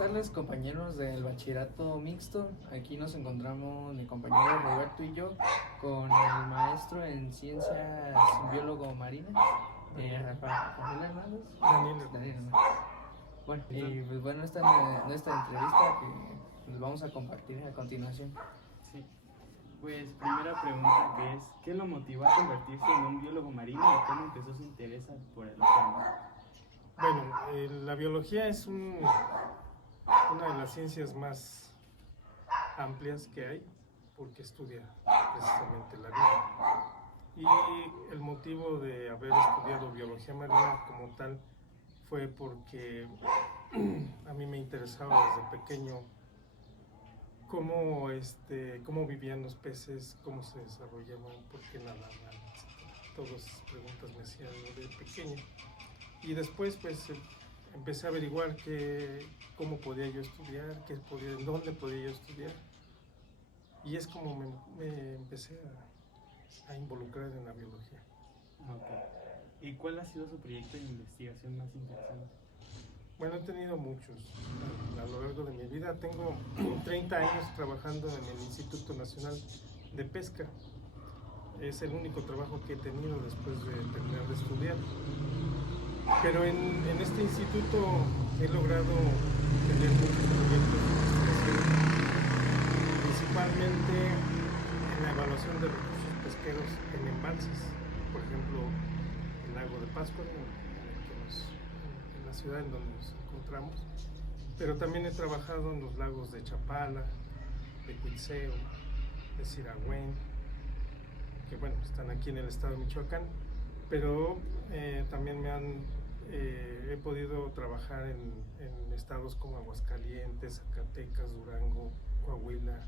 tardes, compañeros del bachillerato mixto. Aquí nos encontramos mi compañero Roberto y yo con el maestro en ciencias biólogo marino, Rafael Hernández. Daniel Hernández. Bueno, y pues bueno, esta es nuestra entrevista que les vamos a compartir a continuación. Sí. Pues primera pregunta que es, ¿qué lo motivó a convertirse en un biólogo marino y cómo empezó su interés por el océano? Bueno, la biología es una de las ciencias más amplias que hay porque estudia precisamente la vida. Y el motivo de haber estudiado biología marina como tal fue porque a mí me interesaba desde pequeño cómo vivían los peces, cómo se desarrollaban, por qué nadaban, etc. Todas esas preguntas me hacían de pequeño. Y después pues empecé a averiguar cómo podía yo estudiar, en dónde podía yo estudiar. Y es como me empecé a involucrar en la biología. Okay. ¿Y cuál ha sido su proyecto de investigación más interesante? Bueno, he tenido muchos a lo largo de mi vida. Tengo 30 años trabajando en el Instituto Nacional de Pesca. Es el único trabajo que he tenido después de terminar de estudiar. Pero en este instituto he logrado tener muchos proyectos de investigación, principalmente en la evaluación de recursos pesqueros en embalses. Por ejemplo, el lago de Pátzcuaro, en la ciudad en donde nos encontramos. Pero también he trabajado en los lagos de Chapala, de Cuitzeo, de Siragüen, que bueno, están aquí en el estado de Michoacán, pero también he podido trabajar en estados como Aguascalientes, Zacatecas, Durango, Coahuila,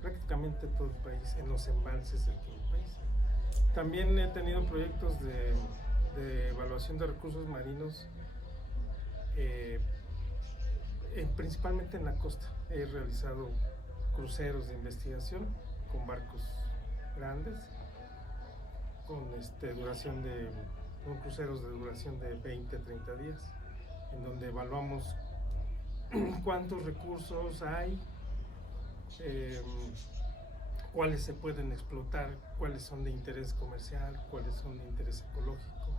prácticamente todo el país, en los embalses de todo el país. También he tenido proyectos de evaluación de recursos marinos, principalmente en la costa. He realizado cruceros de investigación con barcos grandes, con cruceros de duración de 20 a 30 días, en donde evaluamos cuántos recursos hay, cuáles se pueden explotar, cuáles son de interés comercial, cuáles son de interés ecológico.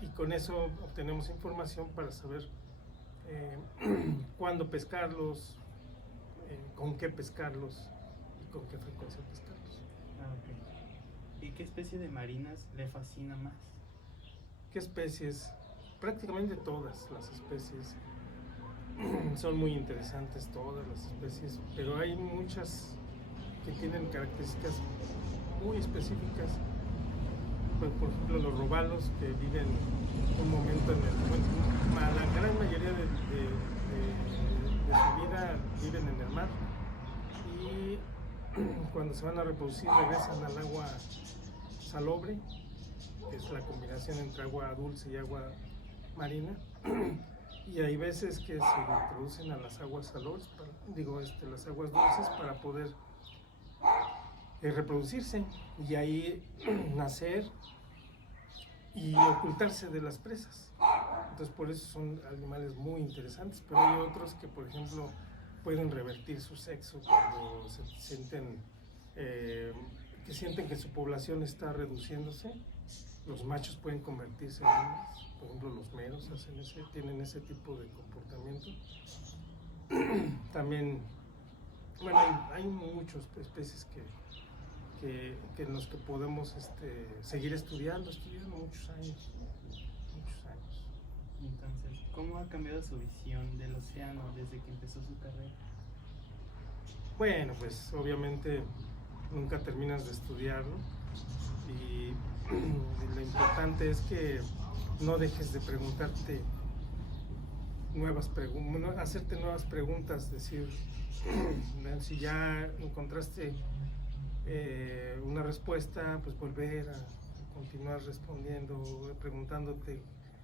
Y con eso obtenemos información para saber cuándo pescarlos, con qué pescarlos y con qué frecuencia pescarlos. Okay. ¿Y qué especie de marinas le fascina más? ¿Qué especies? Prácticamente todas las especies. Son muy interesantes todas las especies, pero hay muchas que tienen características muy específicas. Por ejemplo, los robalos, que viven un momento la gran mayoría de su vida viven en el mar, y cuando se van a reproducir regresan al agua salobre, que es la combinación entre agua dulce y agua marina. Y hay veces que se introducen a las aguas salobres, las aguas dulces, para poder reproducirse y ahí nacer y ocultarse de las presas. Entonces, por eso son animales muy interesantes. Pero hay otros que, por ejemplo, pueden revertir su sexo cuando sienten que su población está reduciéndose. Los machos pueden convertirse en hembras. Por ejemplo, los meros tienen ese tipo de comportamiento. También, bueno, hay muchas especies en los que podemos seguir estudiando muchos años. Entonces, ¿cómo ha cambiado su visión del océano desde que empezó su carrera? Bueno, pues obviamente nunca terminas de estudiarlo, y lo importante es que no dejes de preguntarte hacerte nuevas preguntas, decir, si ya encontraste una respuesta, pues volver a continuar respondiendo, preguntándote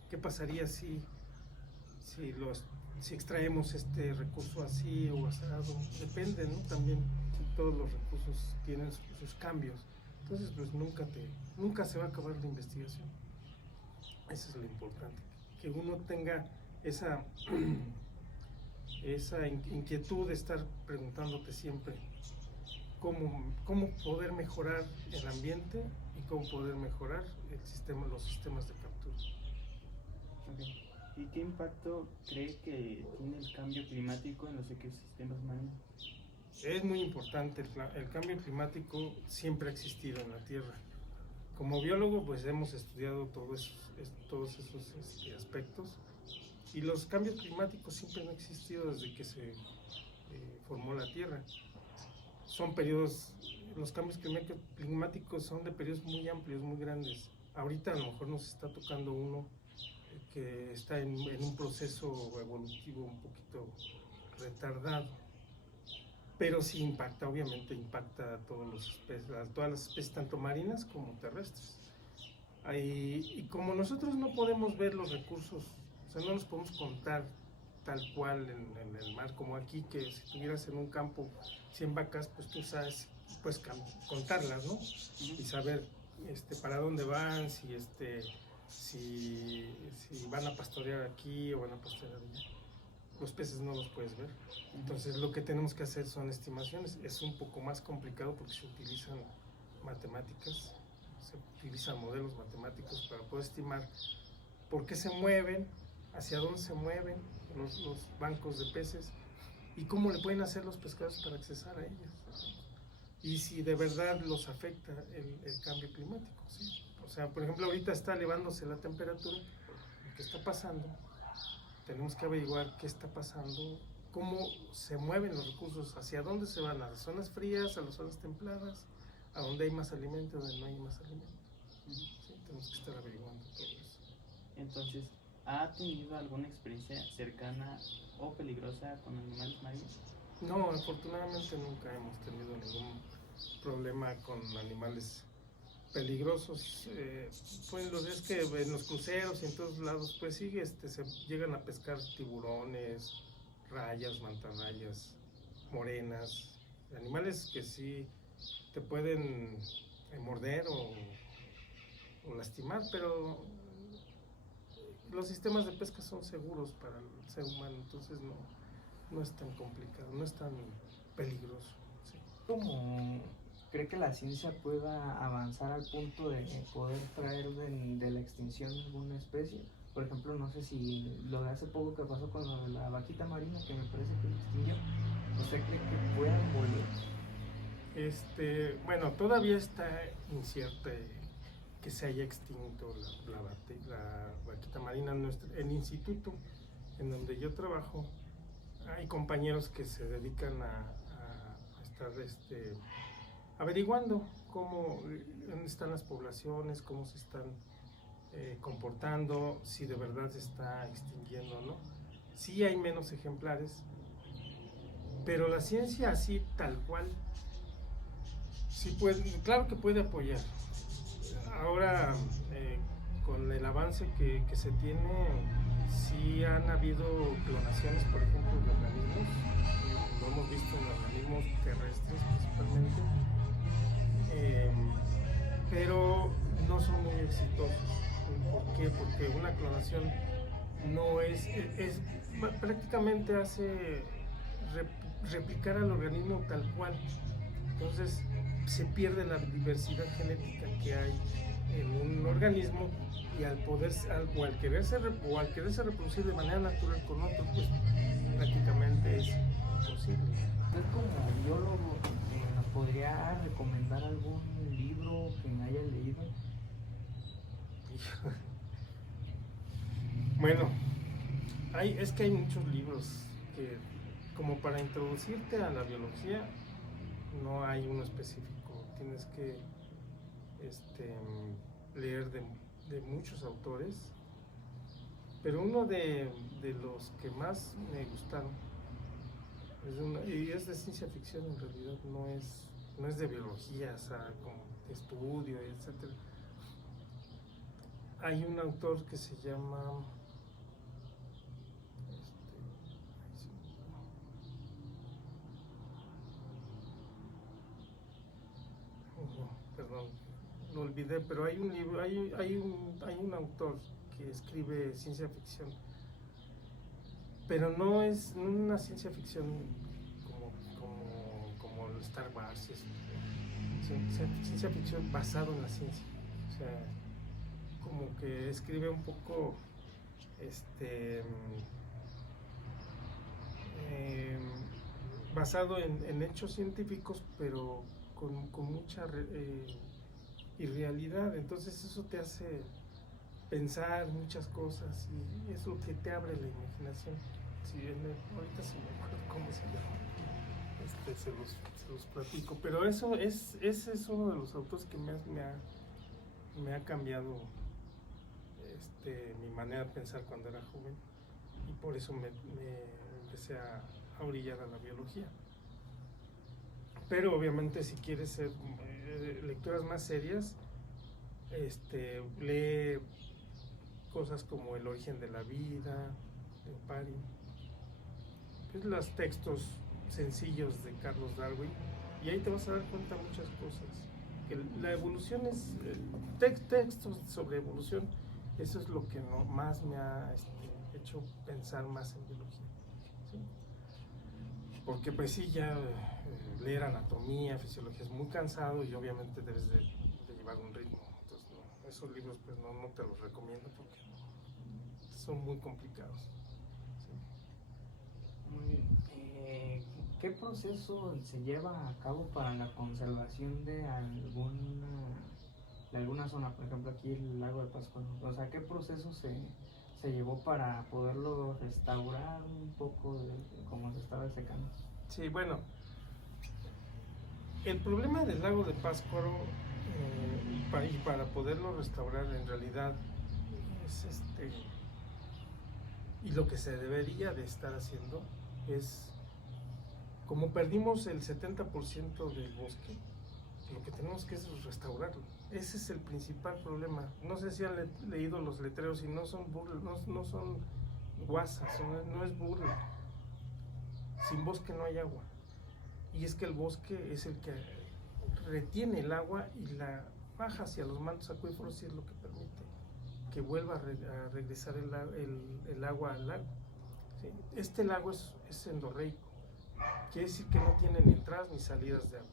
qué pasaría si extraemos este recurso así o asado. Depende, ¿no? También todos los recursos tienen sus cambios. Entonces, pues nunca se va a acabar la investigación. Eso es lo importante, que uno tenga esa, esa inquietud de estar preguntándote siempre cómo poder mejorar el ambiente y cómo poder mejorar los sistemas de captura. Ok. ¿Y qué impacto cree que tiene el cambio climático en los ecosistemas marinos? Es muy importante, el cambio climático siempre ha existido en la Tierra. Como biólogo, pues hemos estudiado todos esos aspectos, y los cambios climáticos siempre han existido desde que se formó la Tierra. Son periodos, los cambios climáticos son de periodos muy amplios, muy grandes. Ahorita a lo mejor nos está tocando uno que está en un proceso evolutivo un poquito retardado, pero sí impacta, obviamente impacta a todas las especies, tanto marinas como terrestres. Y como nosotros no podemos ver los recursos, o sea, no los podemos contar tal cual en el mar, como aquí, que si tuvieras en un campo 100 vacas, pues tú sabes, puedes contarlas, ¿no? Y saber para dónde van, si van a pastorear aquí o van a pastorear allá. Los peces no los puedes ver. Entonces lo que tenemos que hacer son estimaciones. Es un poco más complicado porque se utilizan matemáticas, se utilizan modelos matemáticos para poder estimar por qué se mueven, hacia dónde se mueven los bancos de peces y cómo le pueden hacer los pescados para accesar a ellos. Y si de verdad los afecta el cambio climático, ¿sí? O sea, por ejemplo, ahorita está elevándose la temperatura. ¿Qué está pasando? Tenemos que averiguar qué está pasando, cómo se mueven los recursos, hacia dónde se van, a las zonas frías, a las zonas templadas, a dónde hay más alimento, a donde no hay más alimento. ¿Sí? Tenemos que estar averiguando todo eso. Entonces, ¿ha tenido alguna experiencia cercana o peligrosa con animales marinos? No, afortunadamente nunca hemos tenido ningún problema con animales peligrosos. Pues es que en los cruceros y en todos lados, pues sí, se llegan a pescar tiburones, rayas, mantarrayas, morenas, animales que sí te pueden morder o lastimar, pero los sistemas de pesca son seguros para el ser humano, entonces no es tan complicado, no es tan peligroso. Sí. ¿Cómo cree que la ciencia pueda avanzar al punto de poder traer de la extinción alguna especie? Por ejemplo, no sé si lo de hace poco que pasó con lo de la vaquita marina, que me parece que se extinguió. ¿Usted cree que puedan volver? Bueno, todavía está incierto que se haya extinto la vaquita marina. El instituto en donde yo trabajo, hay compañeros que se dedican a estar averiguando dónde están las poblaciones, cómo se están comportando, si de verdad se está extinguiendo o no. Sí hay menos ejemplares, pero la ciencia así tal cual, sí puede, claro que puede apoyar. Ahora, con el avance que se tiene, sí han habido clonaciones, por ejemplo, de organismos. Lo hemos visto en organismos terrestres principalmente, pero no son muy exitosos. ¿Por qué? Porque una clonación no es prácticamente hace replicar al organismo tal cual. Entonces se pierde la diversidad genética que hay en un organismo, y al quererse reproducir de manera natural con otro, pues prácticamente es imposible. ¿Usted como biólogo nos podría recomendar algún libro que haya leído? Bueno, es que hay muchos libros que, como para introducirte a la biología, no hay uno específico. Tienes que leer de muchos autores, pero uno de los que más me gustaron y es de ciencia ficción, en realidad no es de biología, o sea, como de estudio, etc. Hay un autor que se llama perdón, lo olvidé, pero hay un libro, hay un autor que escribe ciencia ficción pero no es una ciencia ficción como el Star Wars, es ciencia ficción basado en la ciencia, o sea, como que escribe un poco basado en hechos científicos, pero con mucha irrealidad. Entonces eso te hace pensar muchas cosas y es lo que te abre la imaginación. Si bien ahorita se me acuerdo cómo se llama, se los platico, pero ese es uno de los autores que me ha cambiado mi manera de pensar cuando era joven, y por eso me empecé a orillar a la biología. Pero obviamente si quieres ser lecturas más serias, lee cosas como El origen de la vida de Oparin, pues los textos sencillos de Carlos Darwin, y ahí te vas a dar cuenta de muchas cosas. Que la evolución es textos sobre evolución, eso es lo que más me ha hecho pensar más en biología, ¿sí? Porque pues sí, ya leer anatomía, fisiología es muy cansado y obviamente debes de llevar un ritmo. Entonces esos libros pues no te los recomiendo porque son muy complicados, ¿sí? Muy bien. ¿Qué proceso se lleva a cabo para la conservación de alguna zona? Por ejemplo, aquí el lago de Pátzcuaro. O sea, ¿qué proceso se llevó para poderlo restaurar un poco de cómo se estaba secando? Sí, bueno, el problema del lago de Pátzcuaro, y para poderlo restaurar en realidad es y lo que se debería de estar haciendo es, como perdimos el 70% del bosque, lo que tenemos que es restaurarlo. Ese es el principal problema. No sé si han leído los letreros y no son burlas, no son guasas, no es burla. Sin bosque no hay agua. Y es que el bosque es el que retiene el agua y la baja hacia los mantos acuíferos, y es lo que permite que vuelva a regresar el agua al lago, ¿sí? Este lago es endorreico, quiere decir que no tiene ni entradas ni salidas de agua.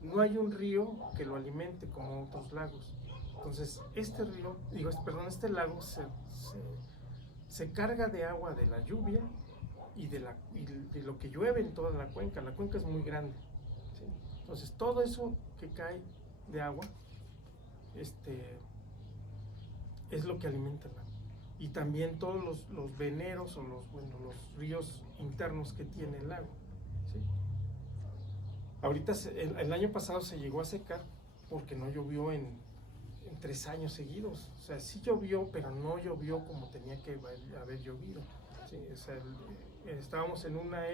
No hay un río que lo alimente como otros lagos. Entonces, este lago se carga de agua de la lluvia y de lo que llueve en toda la cuenca. La cuenca es muy grande, ¿sí? Entonces, todo eso que cae de agua es lo que alimenta el lago. Y también todos los veneros o los ríos internos que tiene el lago, ¿sí? Ahorita, el año pasado se llegó a secar porque no llovió en 3 años seguidos. O sea, sí llovió, pero no llovió como tenía que haber llovido, ¿sí? O sea, estábamos en una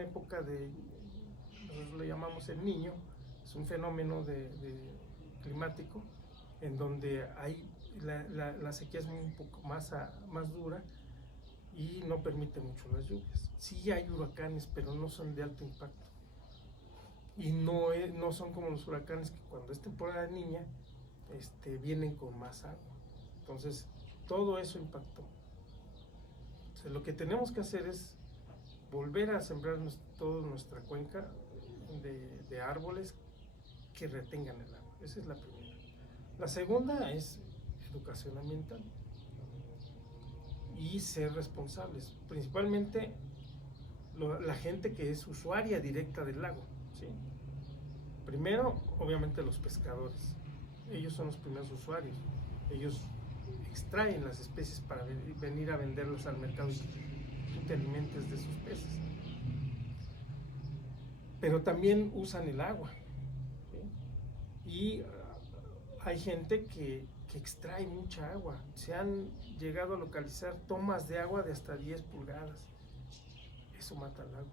época nosotros le llamamos el Niño, es un fenómeno climático en donde la sequía es un poco más dura y no permite mucho las lluvias. Sí hay huracanes, pero no son de alto impacto. Y no son como los huracanes que cuando es temporada de niña vienen con más agua. Entonces, todo eso impactó. O sea, lo que tenemos que hacer es volver a sembrar toda nuestra cuenca de árboles que retengan el agua. Esa es la primera. La segunda es educación ambiental y ser responsables, principalmente la gente que es usuaria directa del lago, ¿sí? Primero, obviamente, los pescadores. Ellos son los primeros usuarios. Ellos extraen las especies para venir a venderlas al mercado y tú te alimentes de sus peces. Pero también usan el agua, ¿sí? Y hay gente que extrae mucha agua. Se han llegado a localizar tomas de agua de hasta 10 pulgadas. Eso mata al lago.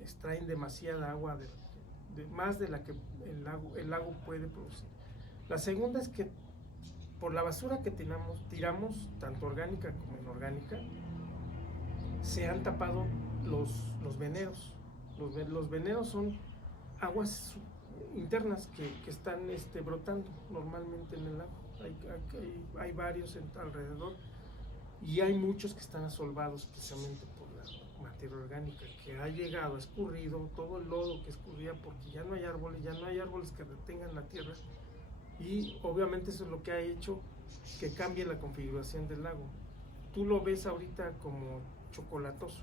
Extraen demasiada agua, más de la que el lago puede producir. La segunda es que por la basura que tiramos, tanto orgánica como inorgánica, se han tapado los veneros. Los veneros son aguas internas que están brotando normalmente en el lago. Hay varios alrededor Y hay muchos que están asolvados precisamente por la materia orgánica que ha llegado, ha escurrido todo el lodo que escurría porque ya no hay árboles que retengan la tierra, y obviamente eso es lo que ha hecho que cambie la configuración del lago. Tú lo ves ahorita como chocolatoso,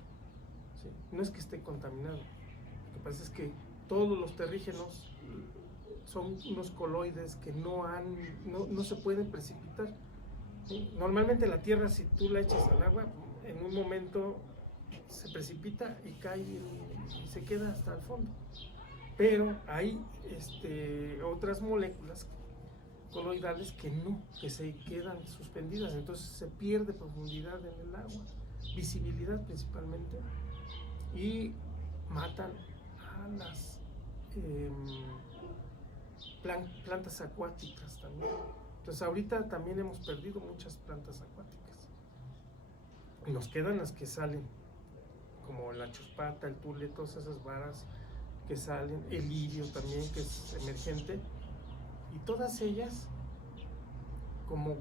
¿sí? No es que esté contaminado, lo que pasa es que todos los terrígenos son unos coloides que no se pueden precipitar, ¿sí? Normalmente la tierra, si tú la echas al agua, en un momento se precipita y cae y se queda hasta el fondo, pero hay otras moléculas coloidales que se quedan suspendidas, entonces se pierde profundidad en el agua, visibilidad principalmente, y matan a las plantas acuáticas también. Entonces ahorita también hemos perdido muchas plantas acuáticas, y nos quedan las que salen, como la chuspata, el tule, todas esas varas que salen, el lirio también, que es emergente, y todas ellas, como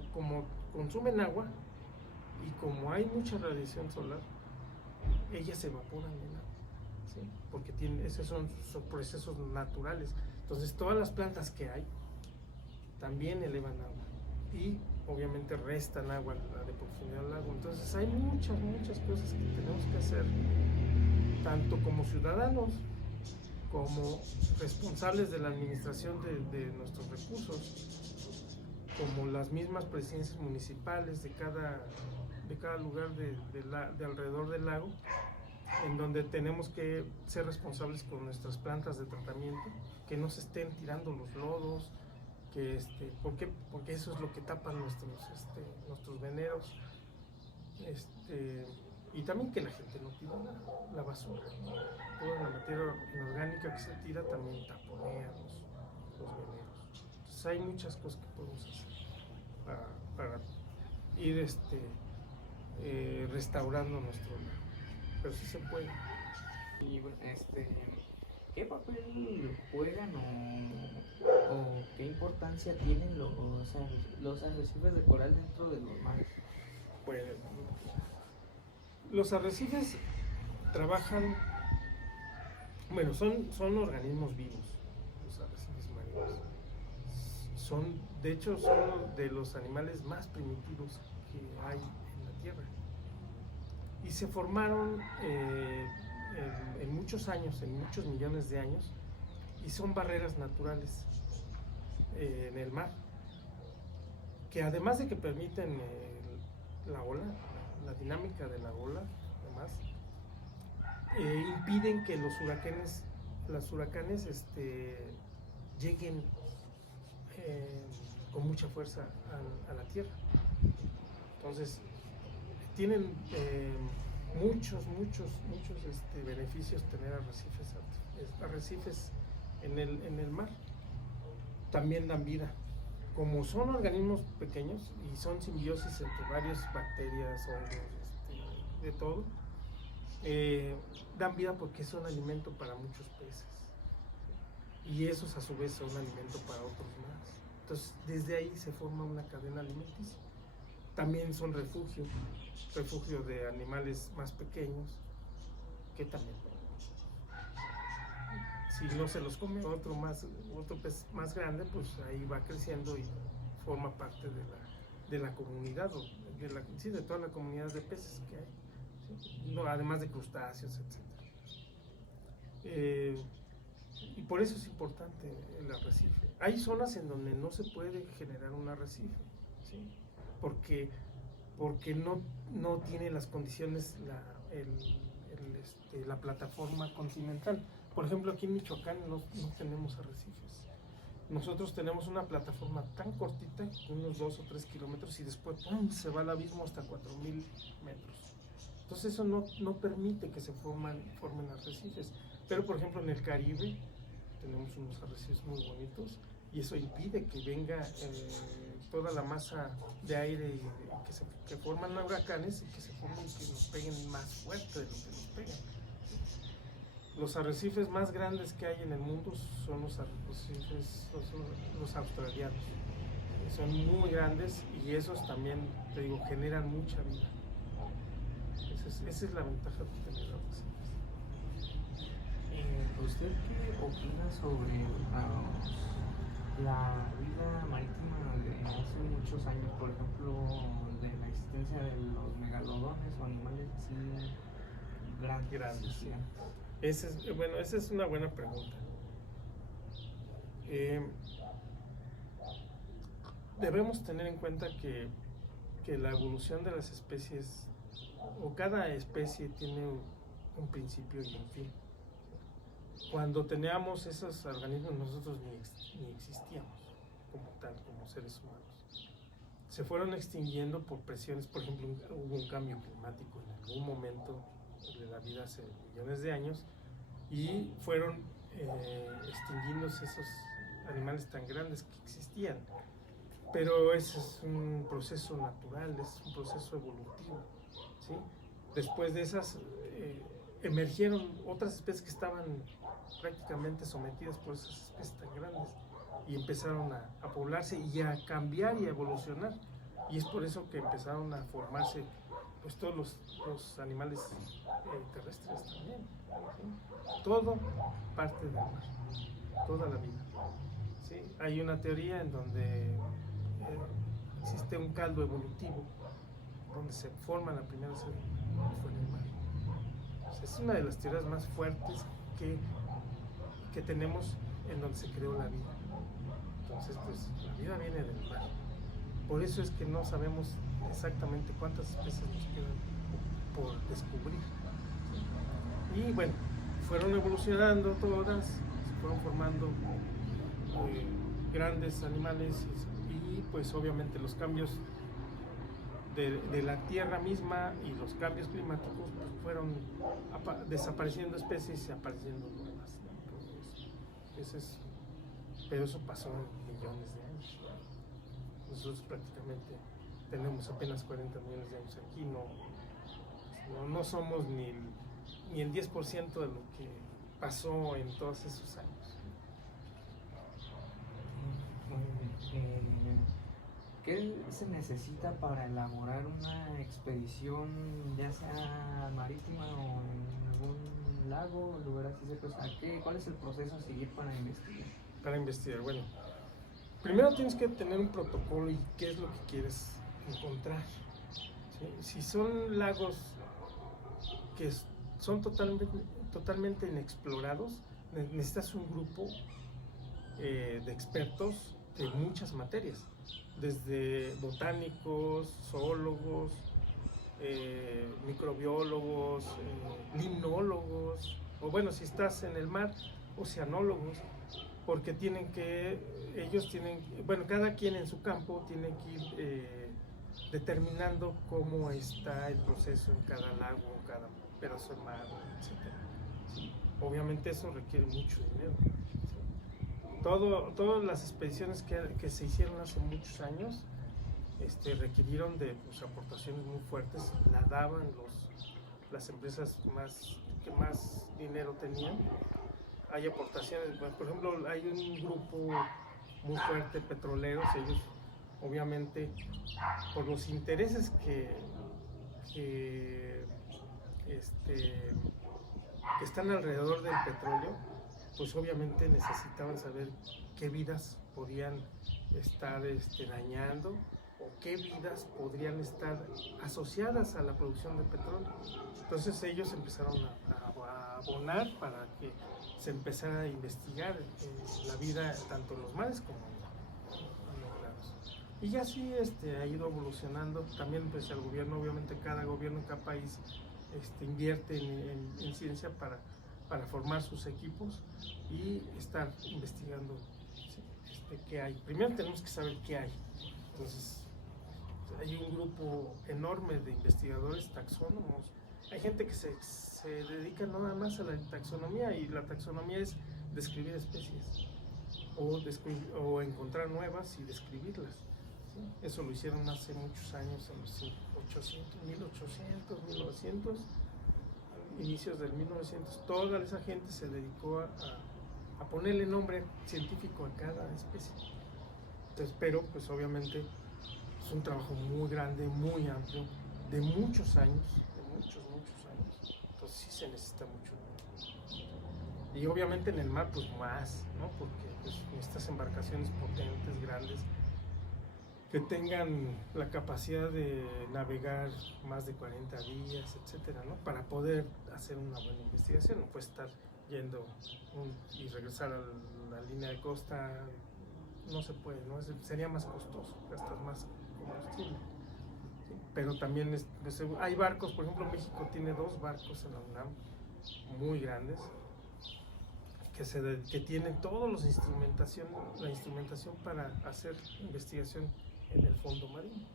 consumen agua y como hay mucha radiación solar, ellas se evaporan en el agua, ¿sí? Porque esos son procesos naturales. Entonces todas las plantas que hay también elevan agua y obviamente restan agua de profundidad al lago. Entonces hay muchas cosas que tenemos que hacer, tanto como ciudadanos como responsables de la administración de nuestros recursos, como las mismas presidencias municipales de cada lugar de alrededor del lago, en donde tenemos que ser responsables con nuestras plantas de tratamiento, que no se estén tirando los lodos, porque eso es lo que tapan nuestros veneros, y también que la gente no tira la basura, ¿no? Toda la materia inorgánica que se tira también taponea los veneros. Entonces hay muchas cosas que podemos hacer para ir restaurando nuestro lago, pero sí se puede. Y bueno, ¿qué papel juegan o qué importancia tienen los arrecifes de coral dentro de los mares? Pues, los arrecifes trabajan, bueno, son organismos vivos, los arrecifes marinos. De hecho, son de los animales más primitivos que hay en la Tierra. Y se formaron en muchos años, en muchos millones de años, y son barreras naturales en el mar, que además de que permiten la ola, la dinámica de la ola, además, impiden que los huracanes lleguen con mucha fuerza a la tierra. Entonces, tienen muchos beneficios tener arrecifes en el mar. También dan vida. Como son organismos pequeños y son simbiosis entre varias bacterias, hongos, de todo, dan vida porque son alimento para muchos peces. Y esos a su vez son alimento para otros más. Entonces, desde ahí se forma una cadena alimenticia. También son refugio de animales más pequeños, que también, si no se los come otro pez más grande, pues ahí va creciendo y forma parte de la comunidad, de toda la comunidad de peces que hay, ¿sí? No, además de crustáceos, etc. Y por eso es importante el arrecife. Hay zonas en donde no se puede generar un arrecife, ¿sí? Porque no tiene las condiciones la plataforma continental. Por ejemplo, aquí en Michoacán no tenemos arrecifes. Nosotros tenemos una plataforma tan cortita, unos 2 o 3 kilómetros, y después ¡pum!, se va al abismo hasta 4,000 metros. Entonces eso no permite que se formen arrecifes. Pero por ejemplo en el Caribe tenemos unos arrecifes muy bonitos, y eso impide que venga toda la masa de aire que forman huracanes, y que nos peguen más fuerte de lo que nos pegan. Los arrecifes más grandes que hay en el mundo son los australianos. Son muy grandes, y esos también, te digo, generan mucha vida. Entonces, esa es la ventaja de tener aguas. ¿Usted qué opina sobre la vida marítima de hace muchos años? Por ejemplo, de la existencia de los megalodones o animales así grandes. Sí. Esa es una buena pregunta. Debemos tener en cuenta que la evolución de las especies, o cada especie tiene un principio y un fin. Cuando teníamos esos organismos, nosotros ni existíamos como tal, como seres humanos. Se fueron extinguiendo por presiones. Por ejemplo, hubo un cambio climático en algún momento de la vida hace millones de años, y fueron extinguiéndose esos animales tan grandes que existían. Pero ese es un proceso natural, es un proceso evolutivo, ¿sí? Después de esas emergieron otras especies que estaban prácticamente sometidas por esas especies tan grandes, y empezaron a poblarse y a cambiar y a evolucionar. Y es por eso que empezaron a formarse pues todos los animales terrestres también, ¿sí? Todo parte del mar, toda la vida, ¿sí? Hay una teoría en donde existe un caldo evolutivo donde se forma la primera célula, fue en el mar. O sea, es una de las teorías más fuertes que tenemos, en donde se creó la vida. Entonces, pues la vida viene del mar. Por eso es que no sabemos exactamente cuántas especies nos quedan por descubrir. Y bueno, fueron evolucionando todas, se fueron formando grandes animales, y pues obviamente los cambios de la tierra misma y los cambios climáticos pues fueron desapareciendo especies y apareciendo nuevas, ¿no? Pero eso pasó en millones de años. Nosotros prácticamente tenemos apenas 40 millones de años aquí, no somos ni el 10% de lo que pasó en todos esos años. ¿Qué se necesita para elaborar una expedición, ya sea marítima o en algún lago, lugar así cerca? O sea, ¿cuál es el proceso a seguir para investigar? Para investigar, bueno, primero tienes que tener un protocolo y qué es lo que quieres encontrar, ¿sí? Si son lagos que son totalmente inexplorados, necesitas un grupo de expertos de muchas materias, desde botánicos, zoólogos, microbiólogos, limnólogos, o bueno, si estás en el mar, oceanólogos, porque cada quien en su campo tiene que ir determinando cómo está el proceso en cada lago, en cada pedazo de mar, etc. ¿Sí? Obviamente eso requiere mucho dinero. ¿Sí? Todas las expediciones que se hicieron hace muchos años requirieron de aportaciones muy fuertes, la daban las empresas que más dinero tenían. Hay aportaciones, por ejemplo, hay un grupo muy fuerte, petroleros. Ellos obviamente por los intereses que están alrededor del petróleo, pues obviamente necesitaban saber qué vidas podían estar dañando, o qué vidas podrían estar asociadas a la producción de petróleo. Entonces ellos empezaron a abonar para que se empezara a investigar la vida tanto en los mares como en los lagos. Y ya así ha ido evolucionando. También pues el gobierno, obviamente cada gobierno, cada país invierte en ciencia para formar sus equipos y estar investigando, ¿sí? Qué hay. Primero tenemos que saber qué hay. Entonces hay un grupo enorme de investigadores taxónomos. Hay gente que se dedica nada más a la taxonomía, y la taxonomía es describir especies o encontrar nuevas y describirlas, ¿sí? Eso lo hicieron hace muchos años, en los 1800, 1900, inicios del 1900. Toda esa gente se dedicó a ponerle nombre científico a cada especie. Entonces, pero pues obviamente es un trabajo muy grande, muy amplio, de muchos años, se necesita mucho. Y obviamente en el mar pues más, ¿no? Porque pues, estas embarcaciones potentes, grandes, que tengan la capacidad de navegar más de 40 días, etcétera, ¿no? Para poder hacer una buena investigación. No puede estar yendo y regresar a la línea de costa, no se puede, ¿no? Sería más costoso, gastar más combustible. ¿Sí? Pero también pues, hay barcos, por ejemplo, México tiene 2 barcos en la UNAM muy grandes que tienen toda la instrumentación para hacer investigación en el fondo marino.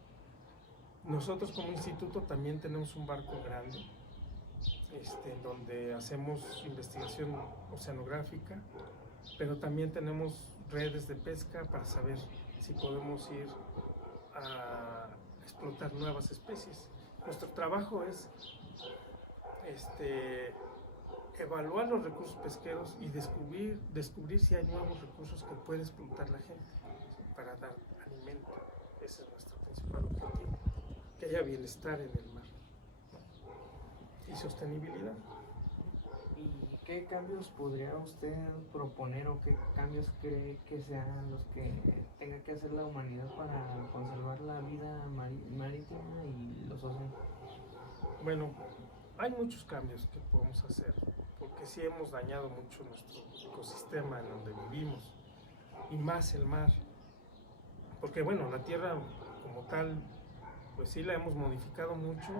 Nosotros como instituto también tenemos un barco grande, donde hacemos investigación oceanográfica, pero también tenemos redes de pesca para saber si podemos ir a explotar nuevas especies. Nuestro trabajo es evaluar los recursos pesqueros y descubrir si hay nuevos recursos que puede explotar la gente, ¿sí? Para dar alimento. Ese es nuestro principal objetivo, que haya bienestar en el mar, ¿no? Y sostenibilidad. ¿Y qué cambios podría usted proponer o qué cambios cree que sean los que tenga que hacer la humanidad para conservar la vida marítima y los océanos? Bueno, hay muchos cambios que podemos hacer, porque sí hemos dañado mucho nuestro ecosistema en donde vivimos, y más el mar. Porque bueno, la tierra como tal, pues sí la hemos modificado mucho,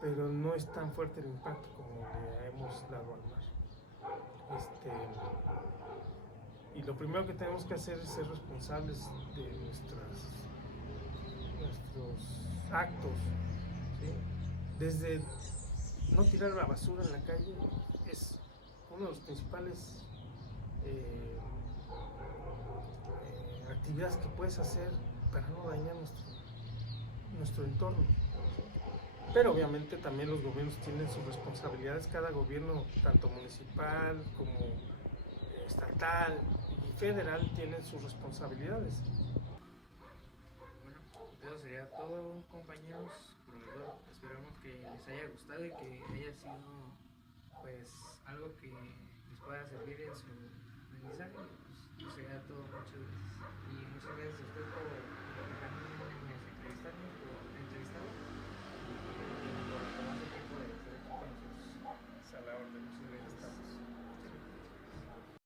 pero no es tan fuerte el impacto como le hemos dado al mar. Y lo primero que tenemos que hacer es ser responsables de nuestros actos, ¿sí? Desde no tirar la basura en la calle es uno de los principales actividades que puedes hacer para no dañar nuestro entorno. Pero obviamente también los gobiernos tienen sus responsabilidades, cada gobierno, tanto municipal como estatal y federal, tienen sus responsabilidades. Bueno, eso sería todo, compañeros. Profesor, esperamos que les haya gustado y que haya sido pues algo que les pueda servir en su aprendizaje. Pues, eso sería todo. Muchas gracias.